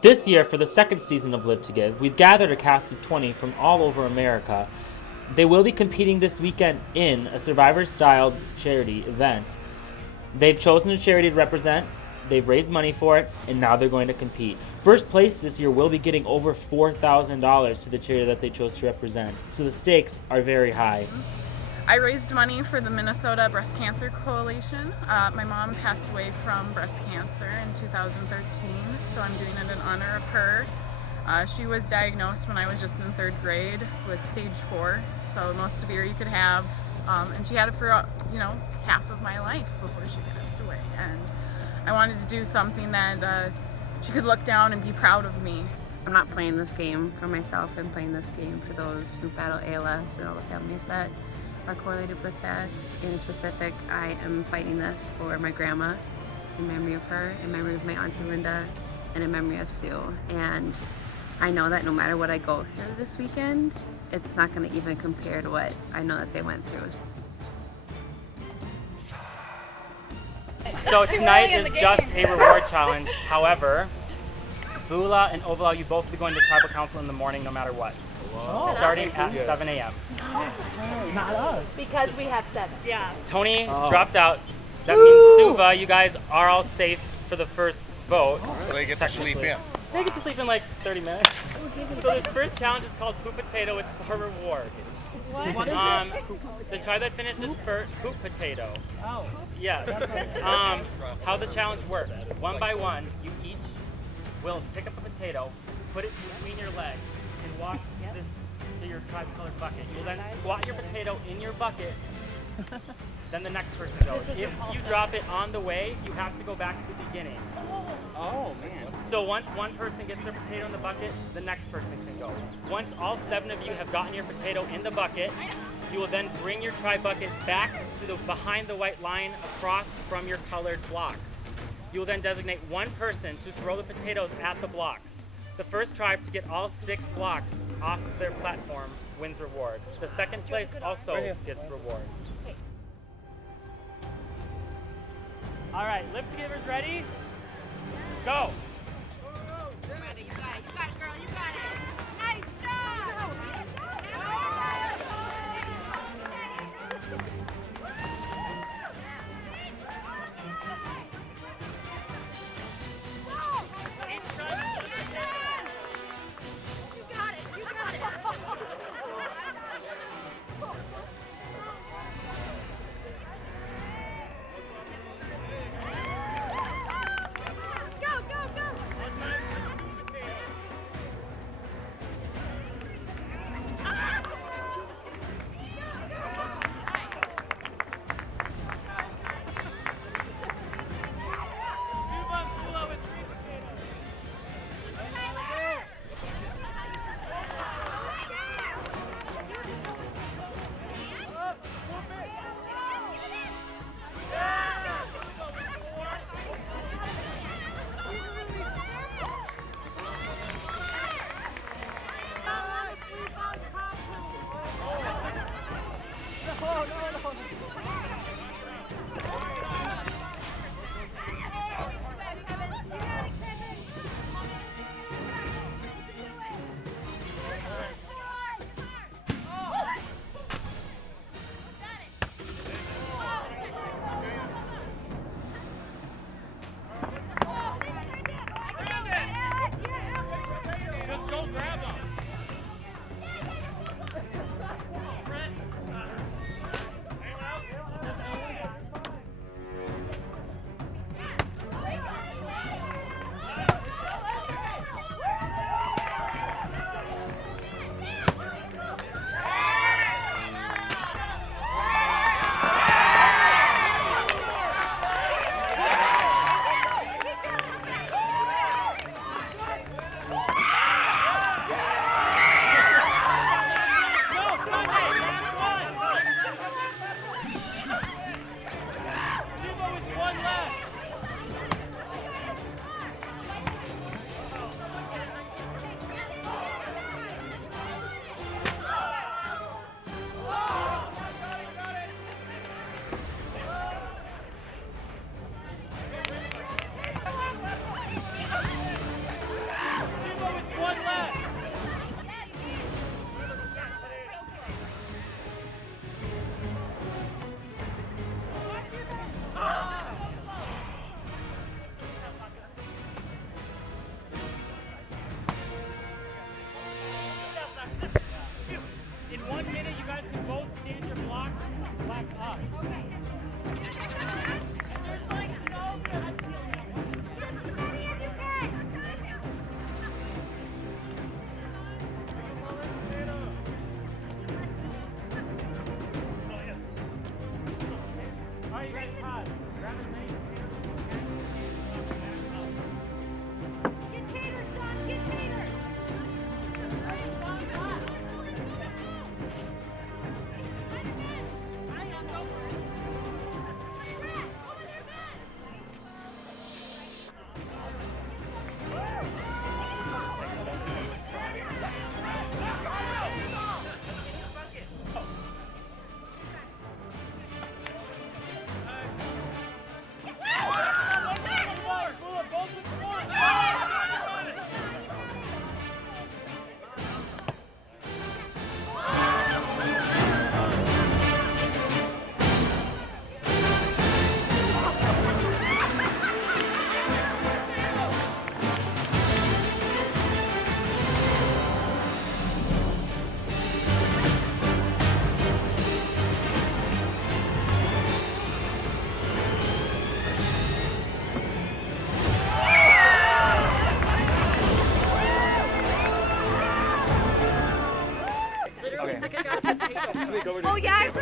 This year, for the second season of Live to Give, we've gathered a cast of 20 from all over America. They will be competing this weekend in a Survivor-style charity event. They've chosen a charity to represent, they've raised money for it, and now they're going to compete. First place this year will be getting over $4,000 to the charity that they chose to represent. So the stakes are very high. I raised money for the Minnesota Breast Cancer Coalition. My mom passed away from breast cancer in 2013, so I'm doing it in honor of her. She was diagnosed when I was just in third grade with stage 4, so the most severe you could have. And she had it for, half of my life before she passed away. And I wanted to do something that she could look down and be proud of me. I'm not playing this game for myself. I'm playing this game for those who battle ALS and all the families that are correlated with that. In specific, I am fighting this for my grandma, in memory of her, in memory of my Auntie Linda, and in memory of Sue. And I know that no matter what I go through this weekend, it's not going to even compare to what I know that they went through. So tonight is just a reward challenge. However, Bula and Ovala, you both will be going to tribal council in the morning no matter what. Oh. Starting at 7 a.m. Not us. Because we have 7. Yeah. Tony dropped out. That means Suva, you guys are all safe for the first vote. So they get to sleep in. They get to sleep in like 30 minutes. So this first challenge is called Poop Potato. It's for reward. What is it? The tribe that finishes first, Poop Potato. Oh. Yes. How the challenge works. One by one, you each will pick up a potato, put it between your legs, and walk this to your tribe colored bucket. You'll then squat your potato in your bucket. Then the next person goes. If you drop it on the way, you have to go back to the beginning. Oh, man. So once one person gets their potato in the bucket, the next person can go. Once all 7 of you have gotten your potato in the bucket, you will then bring your tri bucket back to the behind the white line across from your colored blocks. You will then designate one person to throw the potatoes at the blocks. The first tribe to get all 6 blocks off of their platform wins reward. The second place also gets reward. All right, Live Together's ready? Go! You got it, girl, you got it. Nice job!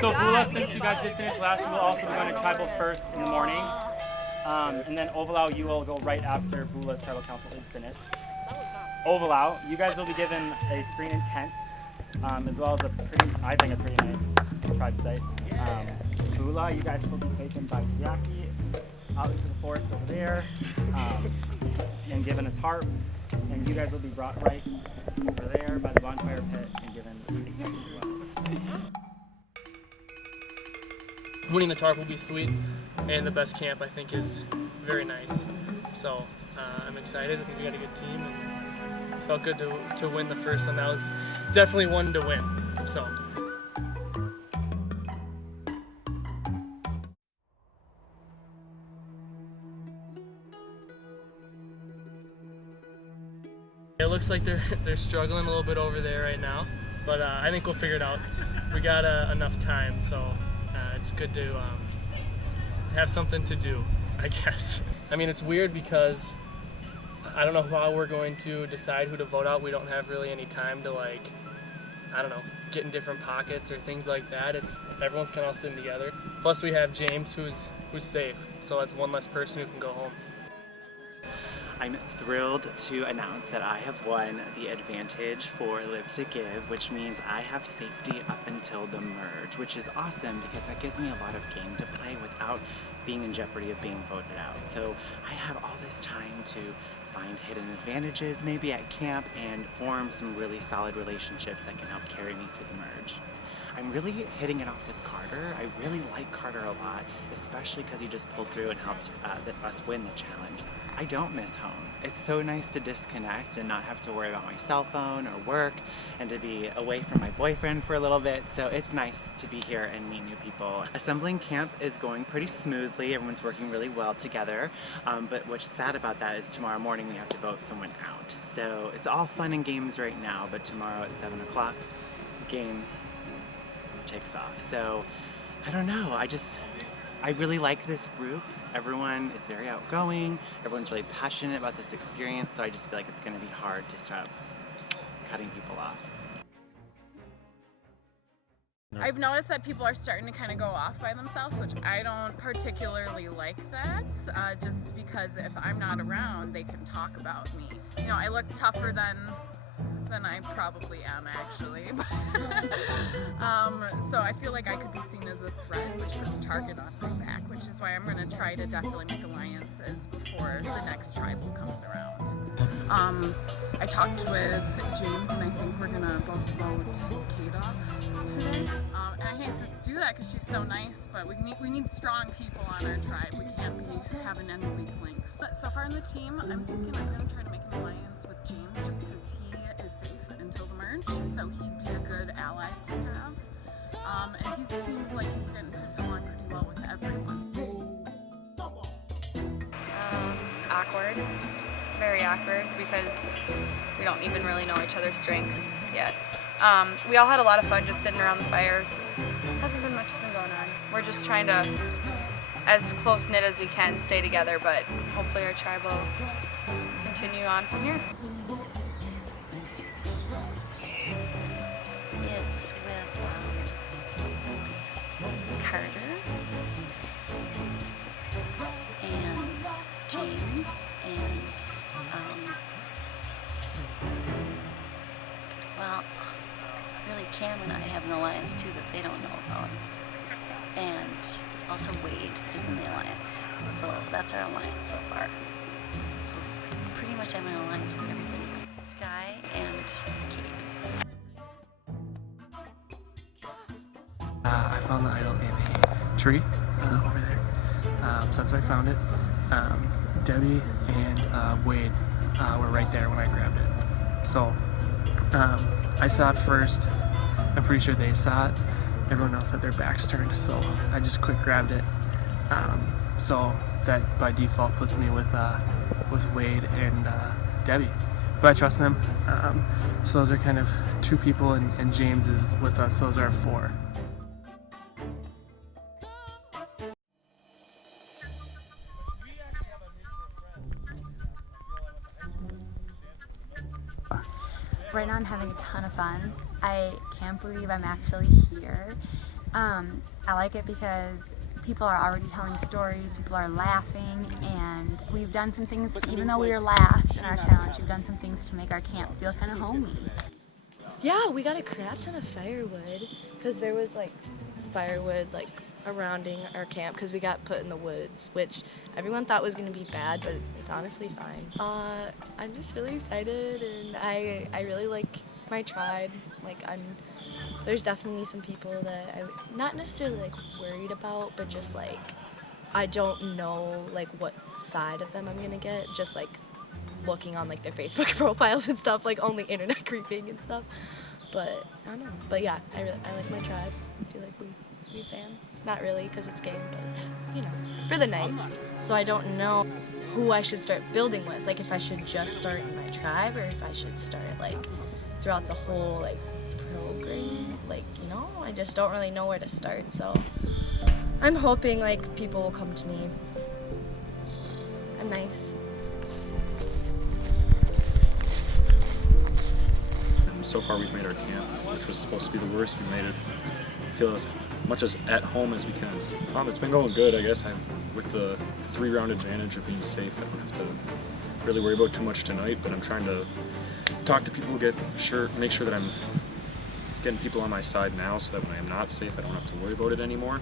So Bula, since you guys did finish last, you will also be going to tribal first in the morning. And then Ovalau, you will go right after Bula's tribal council is finished. Ovalau, you guys will be given a screen and tent, as well as a pretty nice tribe site. Bula, you guys will be taken by Jackie out into the forest over there, and given a tarp. And you guys will be brought right over there by the bonfire pit and given a tent as well. Winning the tarp will be sweet, and the best camp I think is very nice. So I'm excited. I think we got a good team, and it felt good to win the first one. That was definitely one to win. So. It looks like they're struggling a little bit over there right now, but I think we'll figure it out. We got enough time, so it's good to have something to do, I guess. I mean, it's weird because I don't know how we're going to decide who to vote out. We don't have really any time to, like, I don't know, get in different pockets or things like that. Everyone's kind of all sitting together. Plus we have James who's safe, so that's one less person who can go home. I'm thrilled to announce that I have won the advantage for Live to Give, which means I have safety up until the merge, which is awesome because that gives me a lot of game to play without being in jeopardy of being voted out. So I have all this time to find hidden advantages maybe at camp and form some really solid relationships that can help carry me through the merge. I'm really hitting it off with Carter. I really like Carter a lot, especially because he just pulled through and helped us win the challenge. I don't miss home. It's so nice to disconnect and not have to worry about my cell phone or work and to be away from my boyfriend for a little bit, so it's nice to be here and meet new people. Assembling camp is going pretty smoothly. Everyone's working really well together, but what's sad about that is tomorrow morning we have to vote someone out. So it's all fun and games right now, but tomorrow at 7 o'clock, game takes off. So I don't know, I really like this group. Everyone is very outgoing, everyone's really passionate about this experience, so I just feel like it's going to be hard to stop cutting people off. I've noticed that people are starting to kind of go off by themselves, which I don't particularly like that, just because if I'm not around, they can talk about me. You know, I look tougher than I probably am, actually. So I feel like I could be seen as a threat, which puts a target on my back, which is why I'm going to try to definitely make alliances before the next tribal comes around. I talked with James, and I think we're going to both vote Kate off today. And I hate to do that because she's so nice, but we need strong people on our tribe. We can't be having any weak links. But so far in the team, I'm thinking I'm going to try to make an alliance with James just because he is safe until the merge, so he'd be a good ally to have. And he seems like he's getting along pretty well with everyone. Awkward. Very awkward because we don't even really know each other's strengths yet. We all had a lot of fun just sitting around the fire. Hasn't been much going on. We're just trying to as close knit as we can, stay together, but hopefully our tribe will continue on from here. It's with Carter and James and well, really Cam and I have an alliance too that they don't know about. And also Wade is in the alliance. So that's our alliance so far. So pretty much I'm in an alliance with everybody. Sky and Kate. I found the idol in a tree over there. So that's where I found it. Debbie and Wade were right there when I grabbed it. So I saw it first. I'm pretty sure they saw it. Everyone else had their backs turned, so I just quick grabbed it. So that by default puts me with Wade and Debbie, but I trust them. So those are kind of 2 people, and James is with us, so those are 4. Right now I'm having a ton of fun. I can't believe I'm actually here. I like it because people are already telling stories, people are laughing, and we've done some things, even though we were last in our challenge, we've done some things to make our camp feel kind of homey. Yeah, we got a crap ton of firewood because there was like firewood like surrounding our camp because we got put in the woods, which everyone thought was going to be bad, but it's honestly fine. I'm just really excited, and I really like my tribe. Like there's definitely some people that I'm not necessarily like worried about, but just like I don't know like what side of them I'm gonna get. Just like looking on like their Facebook profiles and stuff, like only internet creeping and stuff. But I don't know. But yeah, I like my tribe. I feel like we fam. Not really because it's game, but you know, for the night. So I don't know who I should start building with. Like if I should just start in my tribe or if I should start like throughout the whole like program. Like, you know, I just don't really know where to start. So I'm hoping like people will come to me. I'm nice. So far we've made our camp, which was supposed to be the worst. We made it feel as much as at home as we can. It's been going good, I guess. With the 3-round advantage of being safe, I don't have to really worry about too much tonight, but I'm trying to talk to people, make sure that I'm getting people on my side now so that when I'm not safe, I don't have to worry about it anymore.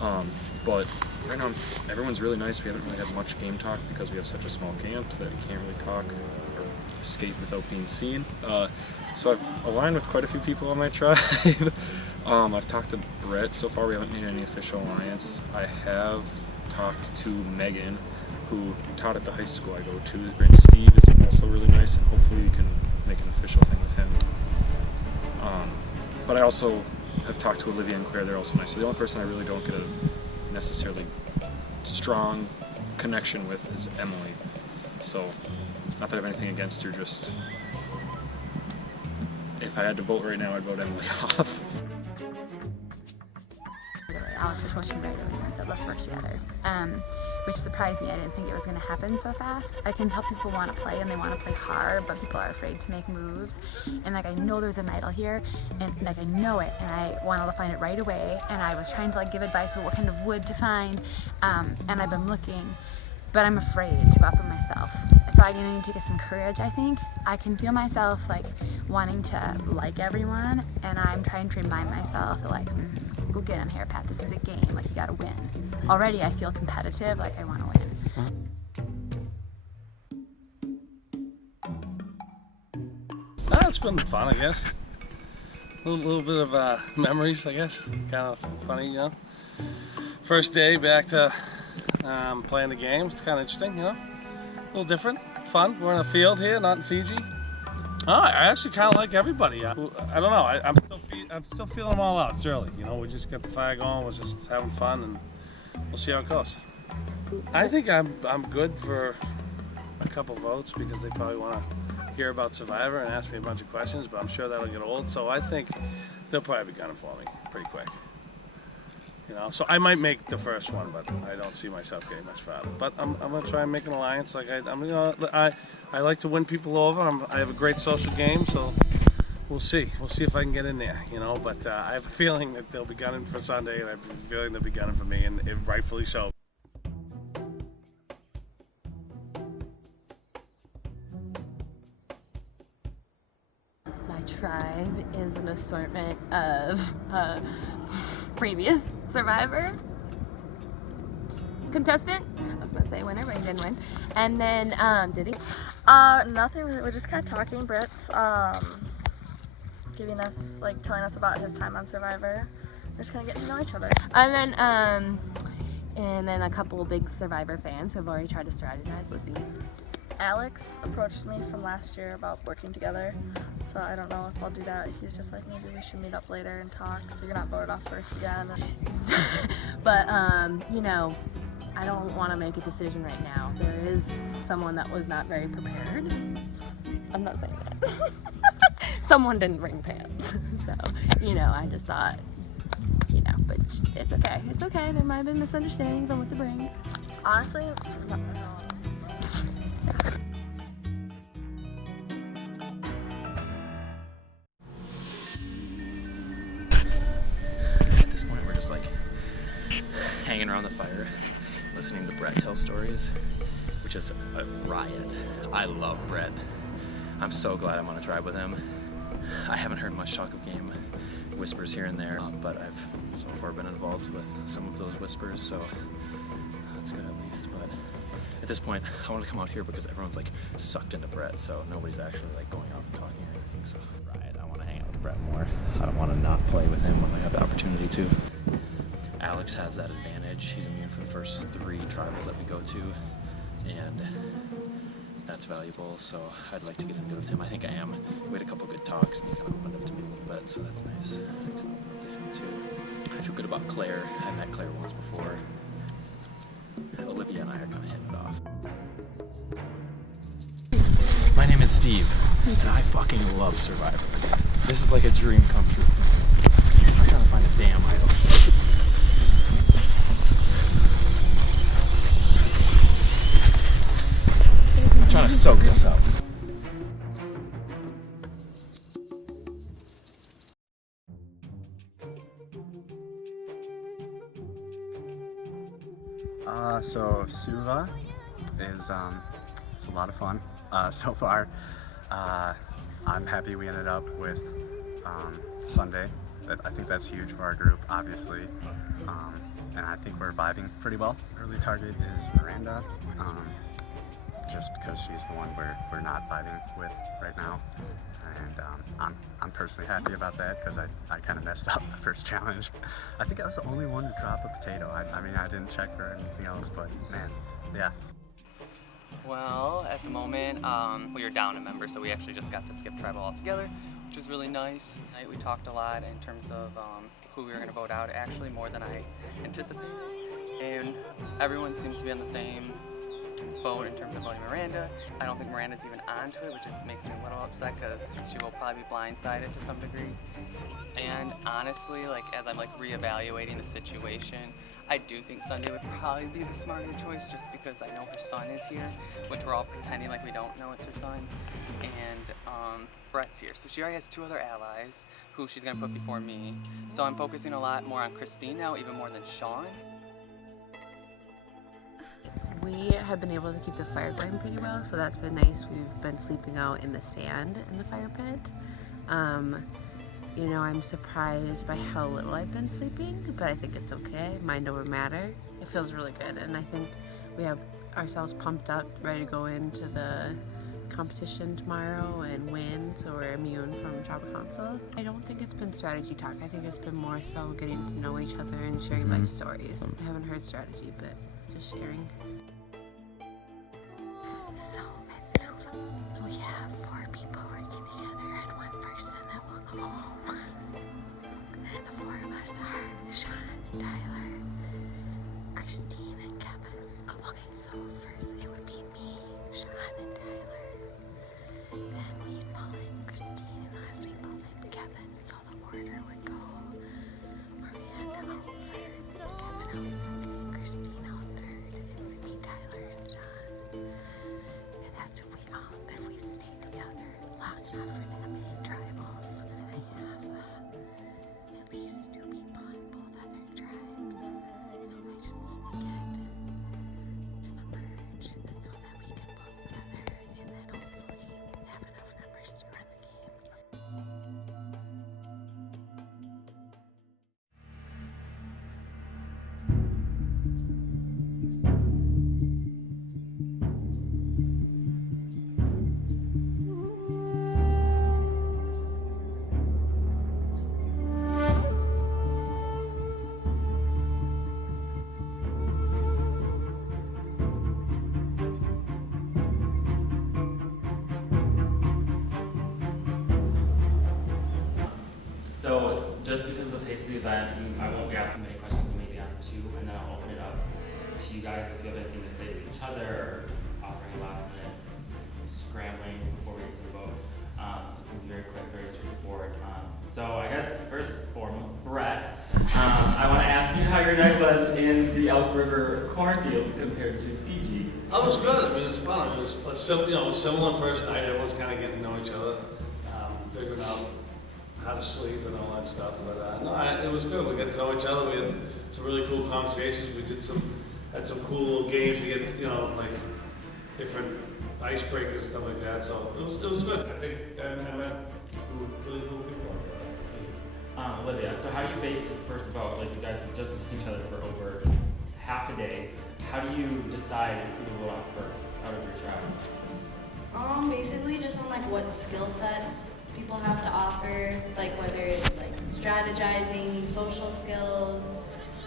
But right now, everyone's really nice. We haven't really had much game talk because we have such a small camp that we can't really talk or skate without being seen. So I've aligned with quite a few people on my tribe. I've talked to Brett. So far we haven't made any official alliance. I have talked to Megan, who taught at the high school I go to, and Steve is also really nice, and hopefully we can make an official thing with him. But I also have talked to Olivia and Claire. They're also nice. So the only person I really don't get a necessarily strong connection with is Emily. So not that I have anything against her, just if I had to vote right now, I'd vote Emily off. Alex was pushing right over here and said, let's work together. Which surprised me. I didn't think it was going to happen so fast. I can tell people want to play and they want to play hard, but people are afraid to make moves. And like I know there's an idol here, and like I know it, and I wanted to find it right away. And I was trying to like give advice on what kind of wood to find, and I've been looking, but I'm afraid to go after myself. So I'm going to need to get some courage, I think. I can feel myself like wanting to like everyone, and I'm trying to remind myself that like, go get him here, Pat. This is a game. Like, you gotta win. Already, I feel competitive. Like, I want to win. It's been fun, I guess. A little bit of memories, I guess. Kind of funny, you know. First day back to playing the game. It's kind of interesting, you know. A little different, fun. We're in a field here, not in Fiji. I actually kind of like everybody. I don't know. I'm still feeling them all out. It's early, you know. We just got the fire going. We're just having fun, and we'll see how it goes. I think I'm good for a couple votes because they probably want to hear about Survivor and ask me a bunch of questions. But I'm sure that'll get old. So I think they'll probably be gunning for me pretty quick. You know, so I might make the first one, but I don't see myself getting much farther. But I'm gonna try and make an alliance. Like I like to win people over. I have a great social game, so we'll see. We'll see if I can get in there. You know, but I have a feeling that they'll be gunning for Sunday, and I have a feeling they'll be gunning for me, and rightfully so. My tribe is an assortment of previous survivor contestant. I was gonna say winner, but he didn't win. And then did he? Nothing. We're just kind of talking. Brett's giving us, like, telling us about his time on Survivor. We're just kind of getting to know each other. And then a couple big Survivor fans who have already tried to strategize with me. Alex approached me from last year about working together, so I don't know if I'll do that. He's just like, maybe we should meet up later and talk, so you're not voted off first again. But you know, I don't want to make a decision right now. There is someone that was not very prepared. I'm not saying that. Someone didn't bring pants, so you know, I just thought, you know, but it's okay. It's okay. There might have been misunderstandings on what to bring. Honestly, no. At this point, we're just like hanging around the fire, listening to Brett tell stories, which is a riot. I love Brett. I'm so glad I'm on a tribe with him. I haven't heard much talk of game, whispers here and there, but I've so far been involved with some of those whispers, so that's good at least. But at this point, I want to come out here because everyone's like sucked into Brett, so nobody's actually like going out and talking or anything. So right, I want to hang out with Brett more. I don't want to not play with him when I have the opportunity to. Alex has that advantage. He's immune for the first 3 tribals that we go to, and that's valuable, so I'd like to get in good with him. I think I am. We had a couple good talks, and he kind of opened up to me a little bit, so that's nice. I can open up to him too. I feel good about Claire. I met Claire once before. Olivia and I are kind of hitting it off. My name is Steve, and I fucking love Survivor. This is like a dream come true for me. I'm trying to find a damn idol. I'm trying to soak this up. So Suva is it's a lot of fun so far. I'm happy we ended up with Sunday. I think that's huge for our group, obviously, and I think we're vibing pretty well. Early target is Miranda, just because she's the one we're not vibing with right now, and I'm personally happy about that because I kind of messed up the first challenge. I think I was the only one to drop a potato. I mean, I didn't check for anything else, but man, yeah. Well, at the moment, we are down a member, so we actually just got to skip tribal altogether, which was really nice. We talked a lot in terms of who we were going to vote out, actually more than I anticipated, and everyone seems to be on the same boat in terms of voting Miranda. I don't think Miranda's even onto it, which makes me a little upset because she will probably be blindsided to some degree. And honestly, like as I'm like reevaluating the situation, I do think Sunday would probably be the smarter choice just because I know her son is here, which we're all pretending like we don't know it's her son. And Brett's here. So she already has 2 other allies who she's gonna put before me. So I'm focusing a lot more on Christine now, even more than Sean. We have been able to keep the fire going pretty well, so that's been nice. We've been sleeping out in the sand in the fire pit. You know, I'm surprised by how little I've been sleeping, but I think it's okay. Mind over matter. It feels really good, and I think we have ourselves pumped up, ready to go into the competition tomorrow and win, so we're immune from tribal council. I don't think it's been strategy talk. I think it's been more so getting to know each other and sharing life stories. I haven't heard strategy, but just sharing. We have 4 people working together and 1 person that will go home. The 4 of us are Sean, Tyler, Christine, and Kevin. Okay, so first it would be me, Sean, and Tyler. Then we'd pull in Christine, and last we pulled in Kevin, so the order would go Miranda out first, guys if you have anything to say to each other or offering a last minute scrambling before we get to the vote. So it's going to be very quick, very straightforward. So I guess first and foremost, Brett, I want to ask you how your night was in the Elk River Cornfields compared to Fiji. Oh, it was good. I mean, it was fun. It was a similar first night. Everyone's kind of getting to know each other, figuring out how to sleep and all that stuff. But no, it was good. We got to know each other. We had some really cool conversations. We had some cool little games to get, like different icebreakers and stuff like that. So it was good. I think I met some really cool people. Olivia, so how do you base this first vote? Like you guys have just known each other for over half a day. How do you decide who to vote on first out of your tribe? Basically just on like what skill sets people have to offer, like whether it's like strategizing, social skills,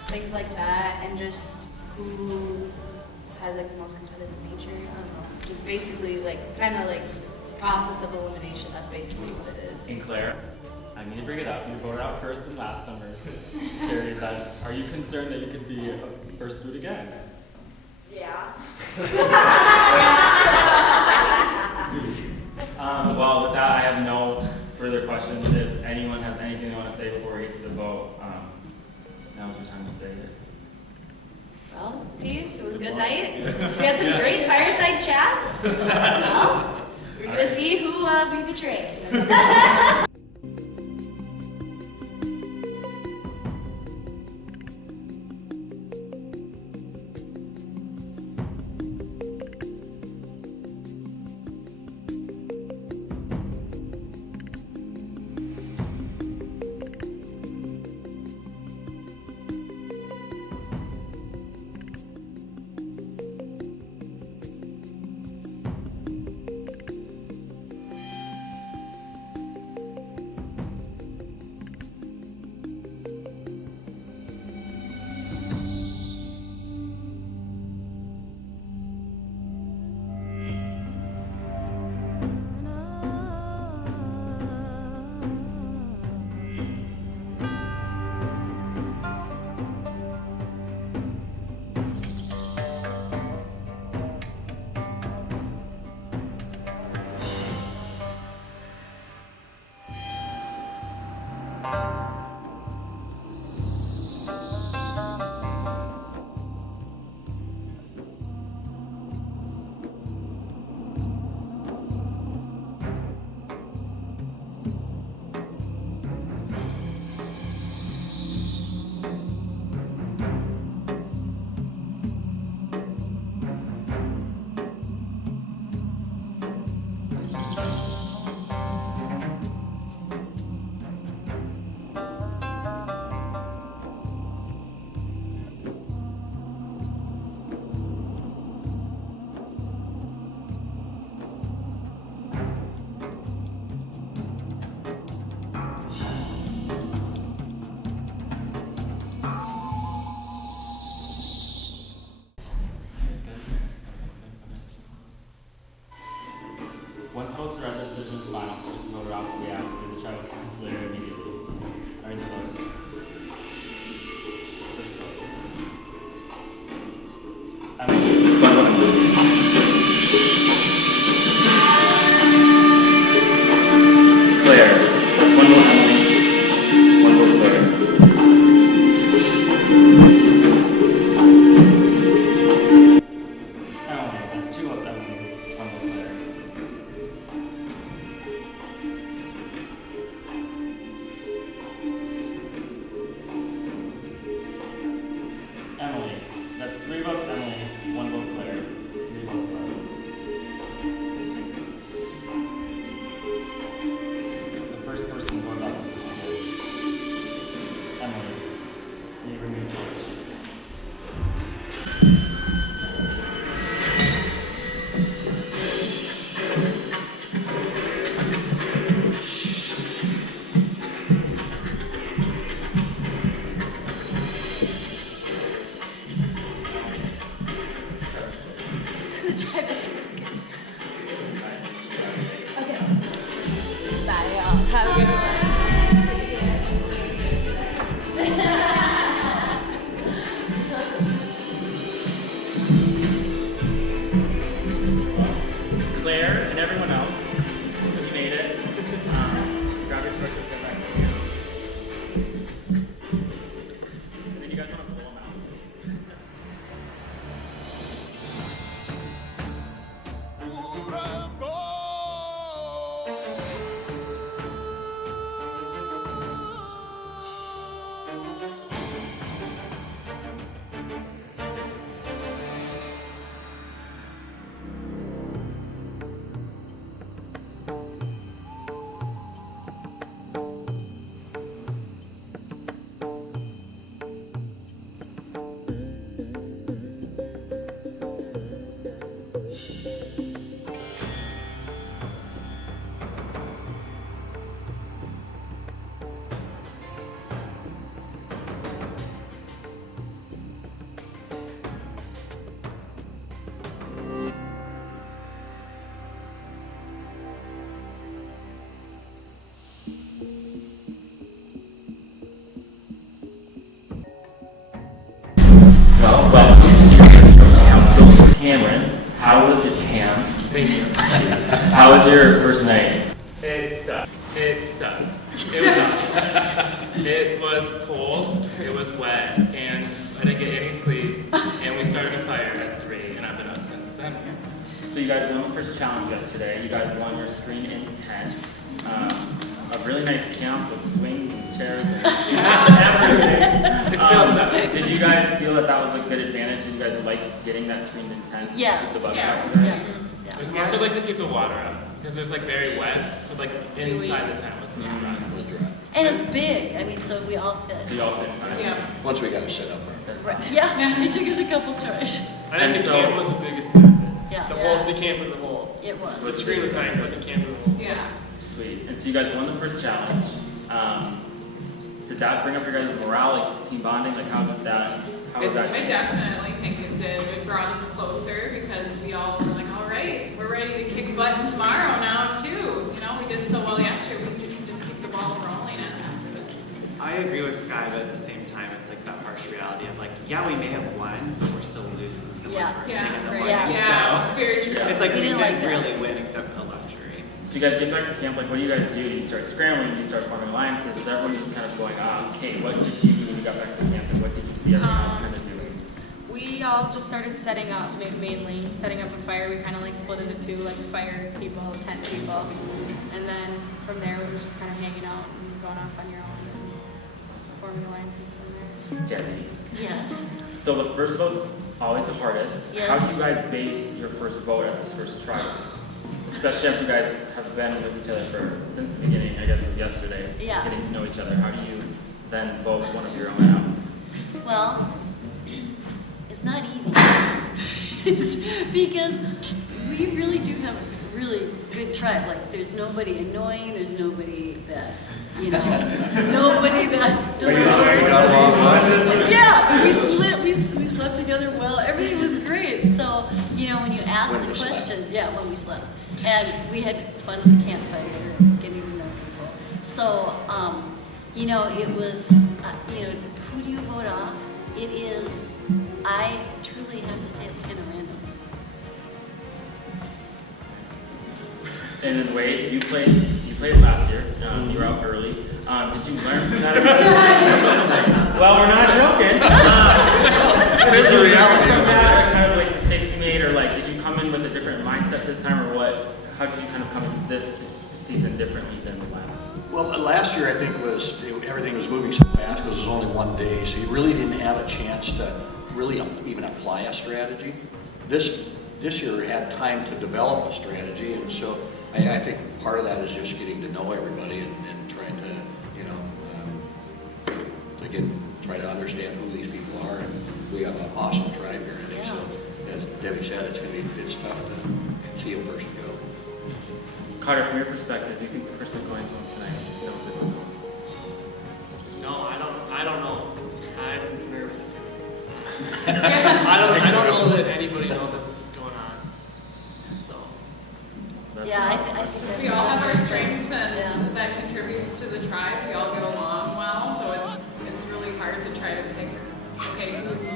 things like that, and just who has like the most competitive nature. I don't know. Just basically like kind of like process of elimination. That's basically what it is. And Claire, I mean to bring it up. You voted out first in last summer's charity event. Are you concerned that you could be first food again? Yeah. Well, with that, I have no further questions. If anyone has anything they want to say before we get to the vote, now's your time to say it. Well, Pete, it was a good night. We had some great fireside chats. Well, we're going to see who we betrayed. Once votes are at the decision is final, first voter off, we ask for the tribal council immediately. Are in the votes? First vote. Claire. That's one vote Emily. One vote Claire. Emily. That's two votes Emily. One vote Claire. Emily. That's three votes Emily, one vote Claire. Three votes left. The first person voted off of Emily. You remove George. The drive is working. Okay. Bye, y'all. Have a good one. How was your camp? Thank you. How was your first night? It sucked. It sucked. It was awful. It was cold, it was wet, and I didn't get any sleep, and we started a fire at 3, and I've been up since then. So you guys won the first challenge yesterday. You guys won your screen in tents. A really nice camp with swings and chairs and everything. It still sucks. Did you guys feel that that was a good advantage? Did you guys like getting that screened in tent? Yes. Keep the bug Yeah. out there? Yes. It's more so like to keep the water out, because it was like very wet, so like inside the tent was dry. And it's big. I mean, so we all fit. So you all fit inside? Yeah. Once we got it set up. Right. Yeah. It took us a couple tries. I think the camp was the biggest benefit. Yeah. The camp as a whole. It was. The screen was nice, but the camp as a whole. Yeah. Sweet. And so you guys won the first challenge. Did that bring up your guys' morale, like team bonding? Like how was that? I definitely think it did. It brought us closer because we all were like, all right, we're ready to kick butt tomorrow now too. You know, we did so well yesterday. We can just keep the ball rolling after this. I agree with Sky, but at the same time, it's like that harsh reality of like, yeah, we may have won, but we're still losing. So Yeah. like first thing in the Right. morning. Yeah. So Very true. it's like We we didn't didn't like that. really win except for the luxury. So you guys get back to camp, like what do you guys do? You start scrambling, you start forming alliances, is everyone just kind of going, okay, what did you do when you got back to camp and what did you see everyone else kind of doing? We all just started setting up, mainly setting up a fire. We kind of like split into two, like fire people, tent people. And then from there, we were just kind of hanging out and going off on your own and forming alliances from there. Debbie. Yes. So the first vote's always the hardest. Yes. How do you guys base your first vote at this first trial? Especially after you guys have been with each other since the beginning, I guess, of yesterday, Yeah. getting to know each other. How do you then vote one of your own out? Well, it's not easy. It's because we really do have a really good tribe. Like, there's nobody annoying. There's nobody that, you know, nobody that doesn't work. Yeah, we slept together well. Everything was great. So, you know, when you ask the question, yeah, when we slept, and we had fun at the campfire, getting to know people. So, you know, it was, you know, who do you vote off? It is, I truly have to say it's kind of random. And then Wade, you played last year. You were out early. Did you learn from that? Well, we're not joking. It is a reality. From that, kind of like mistakes you made, or like, did you come in with a different mindset this time, or what? How did you kind of come into this season differently than the last? Well, last year I think everything was moving so fast because it was only one day, so you really didn't have a chance to really even apply a strategy. This year we had time to develop a strategy, and so I think part of that is just getting to know everybody and trying to, you know, again, try to understand who these people are. And we have an awesome tribe here, I think. So as Debbie said, it's tough to see a person go. Carter, from your perspective, do you think the person going home tonight knows the goal? No, I don't know. I'm nervous too. I don't know that anybody knows what's going on. So. Yeah, I think that's We all have our strengths and that contributes to the tribe. We all get along well, so it's really hard to try to pick, okay, who's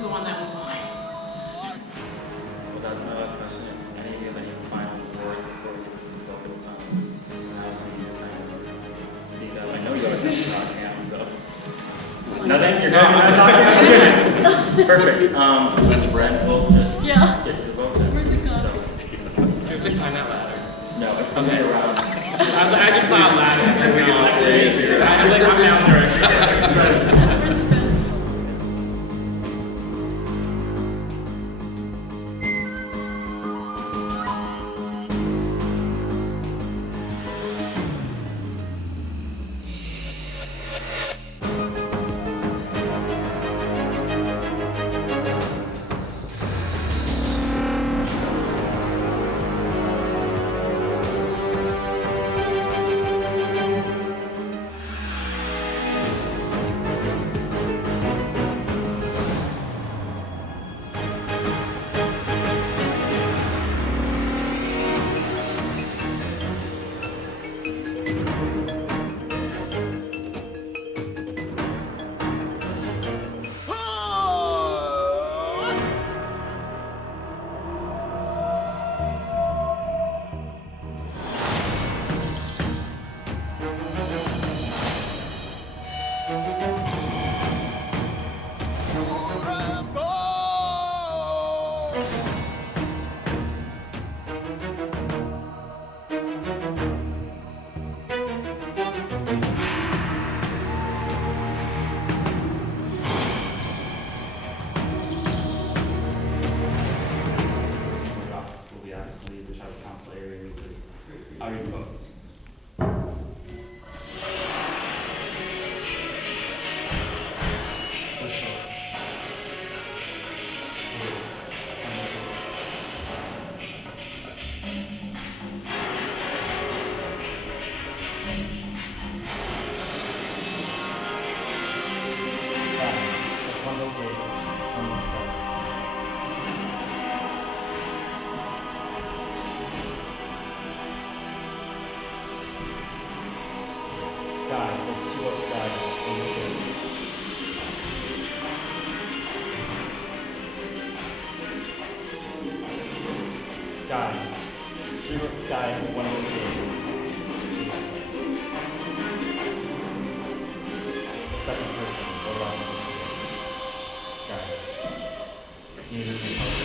the one that we want. Well, that's my last question. Any of you have any final words before we get to the vote? Speak up. I know you always have to talk now, so. Nothing? You're not talking? Okay. Perfect. When's Brad? We'll just Yeah. get to the vote then. Where's the coffee? So, You have to climb that ladder. no, it's okay around. I just saw a ladder. I'm down there. Sky. 3 with Sky, 1 with Blue. The second person, go around with Sky. You need to